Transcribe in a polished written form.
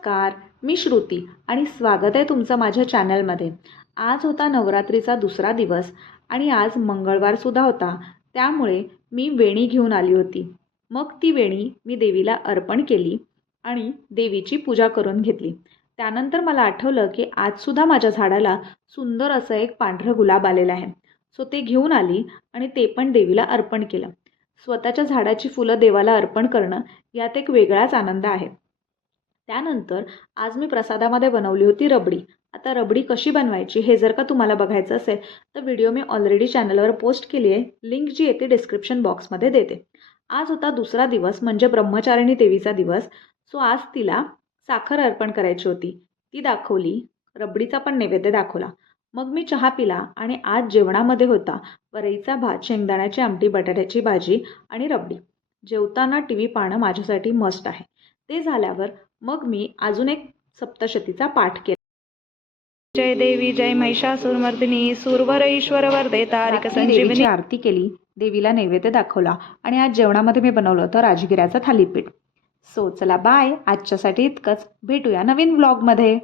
नमस्कार, मी श्रुती आणि स्वागत आहे तुमचं माझ्या चॅनलमध्ये. आज होता नवरात्रीचा दुसरा दिवस आणि आज मंगळवारसुद्धा होता. त्यामुळे मी वेणी घेऊन आली होती. मग ती वेणी मी देवीला अर्पण केली आणि देवीची पूजा करून घेतली. त्यानंतर मला आठवलं की आजसुद्धा माझ्या झाडाला सुंदर असं एक पांढरं गुलाब आलेलं आहे. सो ते घेऊन आली आणि ते पण देवीला अर्पण केलं. स्वतःच्या झाडाची फुलं देवाला अर्पण करणं यात एक वेगळाच आनंद आहे. त्यानंतर आज मी प्रसादामध्ये बनवली होती रबडी. आता रबडी कशी बनवायची हे जर का तुम्हाला बघायचं असेल तर व्हिडिओ मी ऑलरेडी चॅनलवर पोस्ट केली आहे. लिंक जी येते डिस्क्रिप्शन बॉक्समध्ये देते. आज होता दुसरा दिवस म्हणजे ब्रह्मचारिणी देवीचा दिवस. सो आज तिला साखर अर्पण करायची होती. ती दाखवली. रबडीचा पण नैवेद्य दाखवला. मग मी चहा पिला आणि आज जेवणामध्ये होता वरईचा भात, शेंगदाण्याची आमटी, बटाट्याची भाजी आणि रबडी. जेवताना टी व्ही पाहणं माझ्यासाठी मस्ट आहे. ते झाल्यावर मग मी अजून एक सप्तशतीचा पाठ केला. जय देवी जय महिषासुरमर्दिनी सुरवर ईश्वर वरदे तारिक संजीवनी आरती केली, देवीला नैवेद्य दाखवला आणि आज जेवणामध्ये मी बनवलं होतं राजगिऱ्याचं थालीपीठ. सो चला बाय, आजच्यासाठी इतकंच. भेटूया नवीन व्लॉगमध्ये.